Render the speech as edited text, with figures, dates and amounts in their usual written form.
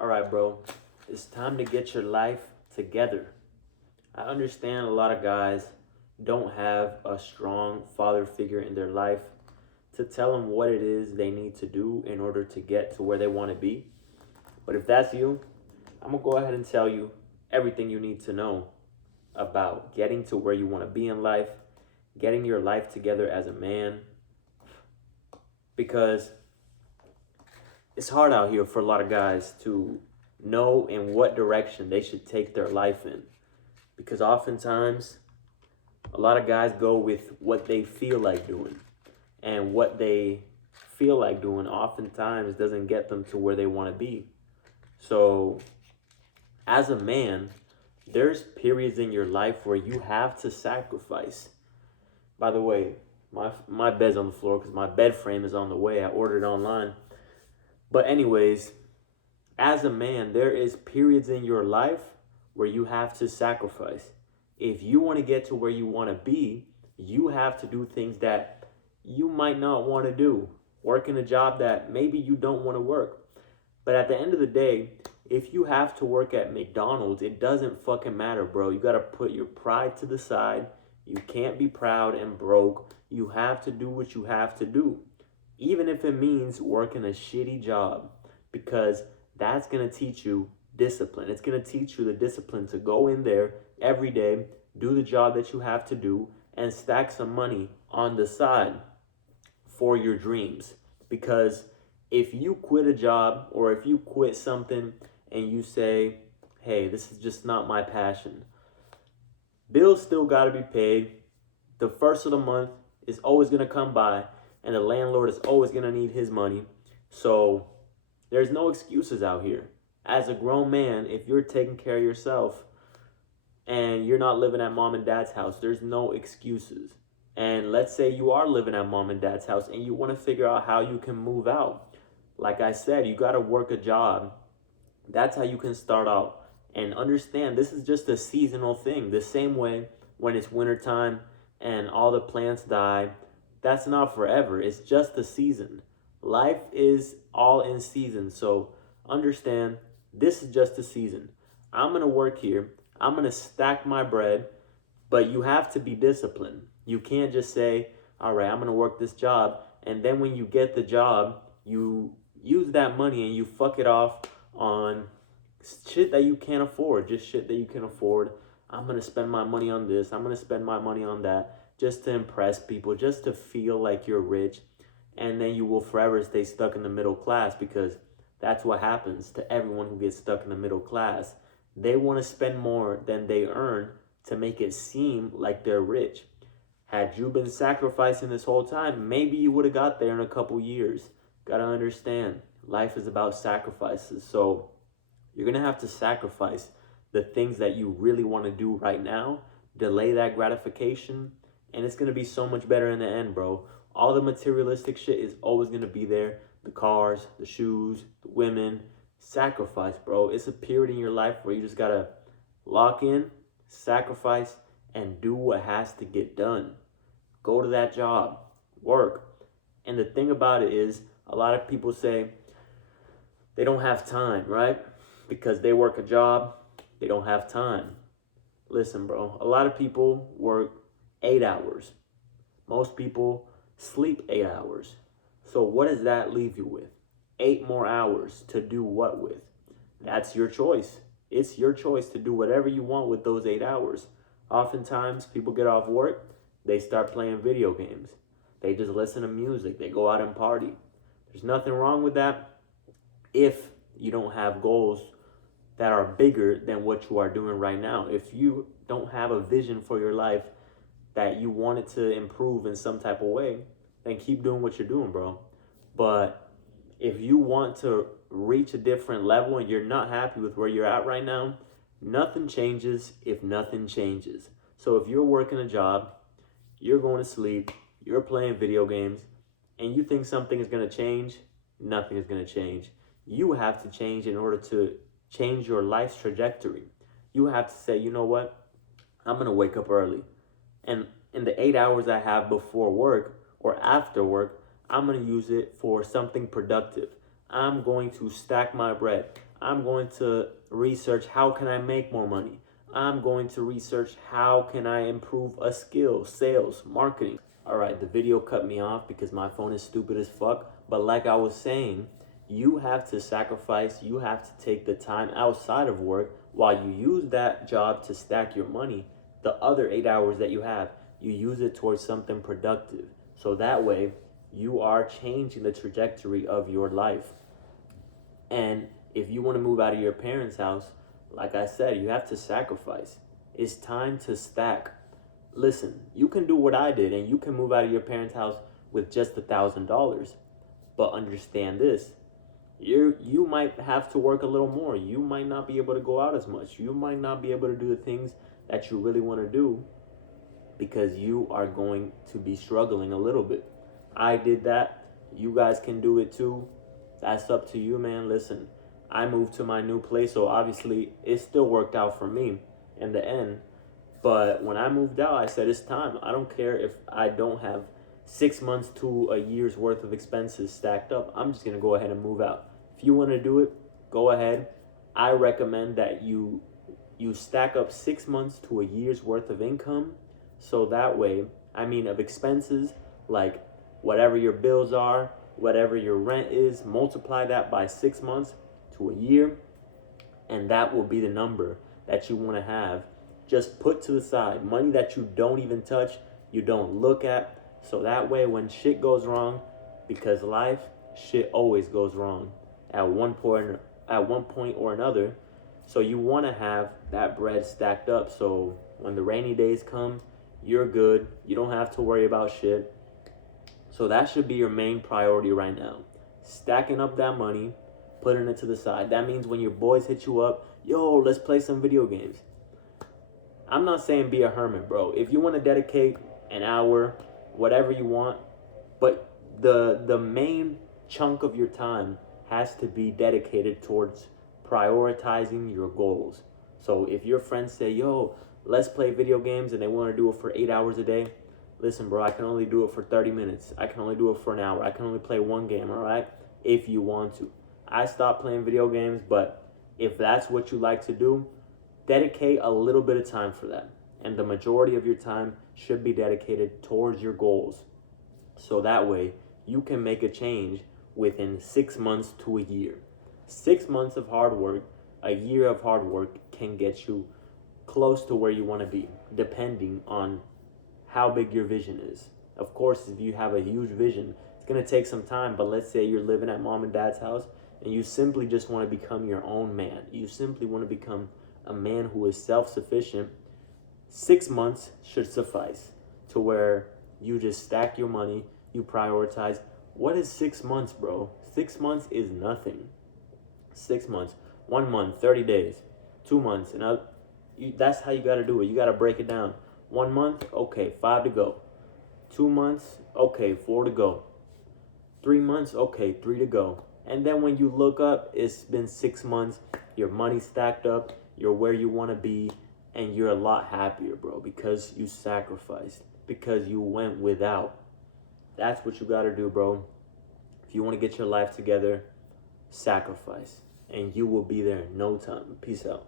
All right, bro. It's time to get your life together. I understand a lot of guys don't have a strong father figure in their life to tell them what it is they need to do in order to get to where they want to be. But if that's you, I'm going to go ahead and tell you everything you need to know about getting to where you want to be in life, getting your life together as a man, because it's hard out here for a lot of guys to know in what direction they should take their life in. Because oftentimes, a lot of guys go with what they feel like doing. And what they feel like doing oftentimes doesn't get them to where they want to be. So, as a man, there's periods in your life where you have to sacrifice. By the way, my bed's on the floor because my bed frame is on the way. I ordered it online. But anyways, as a man, there is periods in your life where you have to sacrifice. If you want to get to where you want to be, you have to do things that you might not want to do. Work in a job that maybe you don't want to work. But at the end of the day, if you have to work at McDonald's, it doesn't fucking matter, bro. You got to put your pride to the side. You can't be proud and broke. You have to do what you have to do, even if it means working a shitty job, because that's going to teach you discipline. It's going to teach you the discipline to go in there every day, do the job that you have to do, and stack some money on the side for your dreams. Because if you quit a job or if you quit something and you say, hey, this is just not my passion, bills still got to be paid. The first of the month is always going to come by, and the landlord is always going to need his money. So there's no excuses out here. As a grown man, if you're taking care of yourself and you're not living at mom and dad's house, there's no excuses. And let's say you are living at mom and dad's house and you want to figure out how you can move out. Like I said, you got to work a job. That's how you can start out. And understand, this is just a seasonal thing. The same way when it's wintertime and all the plants die, that's not forever. It's just a season. Life is all in season. So understand, this is just a season. I'm going to work here. I'm going to stack my bread, but you have to be disciplined. You can't just say, all right, I'm going to work this job. And then when you get the job, you use that money and you fuck it off on shit that you can't afford. Just shit that you can afford. I'm going to spend my money on this. I'm going to spend my money on that just to impress people, just to feel like you're rich. And then you will forever stay stuck in the middle class, because that's what happens to everyone who gets stuck in the middle class. They want to spend more than they earn to make it seem like they're rich. Had you been sacrificing this whole time, maybe you would have got there in a couple years. Gotta understand, life is about sacrifices. So you're gonna have to sacrifice the things that you really want to do right now, delay that gratification, and it's gonna be so much better in the end, bro. All the materialistic shit is always gonna be there. The cars, the shoes, the women. Sacrifice, bro. It's a period in your life where you just gotta lock in, sacrifice, and do what has to get done. Go to that job, work. And the thing about it is, a lot of people say they don't have time, right? Because they work a job, they don't have time. Listen, bro, a lot of people work 8 hours. Most people sleep 8 hours. So what does that leave you with? 8 more hours to do what with? That's your choice. It's your choice to do whatever you want with those 8 hours. Oftentimes, people get off work, they start playing video games. They just listen to music. They go out and party. There's nothing wrong with that if you don't have goals that are bigger than what you are doing right now. If you don't have a vision for your life that you want it to improve in some type of way, then keep doing what you're doing, bro. But if you want to reach a different level and you're not happy with where you're at right now, nothing changes if nothing changes. So if you're working a job, you're going to sleep, you're playing video games, and you think something is going to change, nothing is going to change. You have to change in order to change your life's trajectory. You have to say, you know what? I'm going to wake up early. And in the 8 hours I have before work or after work, I'm going to use it for something productive. I'm going to stack my bread. I'm going to research how can I make more money. I'm going to research how can I improve a skill, sales, marketing. All right, the video cut me off because my phone is stupid as fuck. But like I was saying, you have to sacrifice, you have to take the time outside of work while you use that job to stack your money. The other 8 hours that you have, you use it towards something productive. So that way, you are changing the trajectory of your life. And if you want to move out of your parents' house, like I said, you have to sacrifice. It's time to stack. Listen, you can do what I did and you can move out of your parents' house with just $1,000. But understand this. You might have to work a little more. You might not be able to go out as much. You might not be able to do the things that you really want to do because you are going to be struggling a little bit. I did that. You guys can do it too. That's up to you, man. Listen, I moved to my new place, so obviously it still worked out for me in the end. But when I moved out, I said it's time. I don't care if I don't have 6 months to a year's worth of expenses stacked up. I'm just going to go ahead and move out. If you want to do it, go ahead. I recommend that you stack up 6 months to a year's worth of income. So that way, of expenses, like whatever your bills are, whatever your rent is, multiply that by 6 months to a year, and that will be the number that you want to have. Just put to the side money that you don't even touch, you don't look at, so that way when shit goes wrong, because life, shit always goes wrong at one point or another. So you want to have that bread stacked up, so when the rainy days come, you're good. You don't have to worry about shit. So that should be your main priority right now. Stacking up that money, putting it to the side. That means when your boys hit you up, yo, let's play some video games. I'm not saying be a hermit, bro. If you want to dedicate an hour, whatever you want, but the main chunk of your time has to be dedicated towards prioritizing your goals. So if your friends say, yo, let's play video games, and they want to do it for 8 hours a day, listen, bro, I can only do it for 30 minutes. I can only do it for an hour. I can only play one game, all right? If you want to. I stopped playing video games, but if that's what you like to do, dedicate a little bit of time for that. And the majority of your time should be dedicated towards your goals. So that way, you can make a change within 6 months to a year. 6 months of hard work, a year of hard work can get you close to where you want to be, depending on how big your vision is. Of course, if you have a huge vision, it's going to take some time, but let's say you're living at mom and dad's house and you simply just want to become your own man. You simply want to become a man who is self-sufficient. 6 months should suffice to where you just stack your money, you prioritize. What is 6 months, bro? 6 months is nothing. 6 months, 1 month, 30 days, 2 months, and that's how you got to do it. You got to break it down. 1 month, okay, 5 to go. 2 months, okay, 4 to go. 3 months, okay, 3 to go. And then when you look up, it's been 6 months, your money's stacked up, you're where you want to be, and you're a lot happier, bro, because you sacrificed, because you went without. That's what you got to do, bro. If you want to get your life together, sacrifice, and you will be there in no time. Peace out.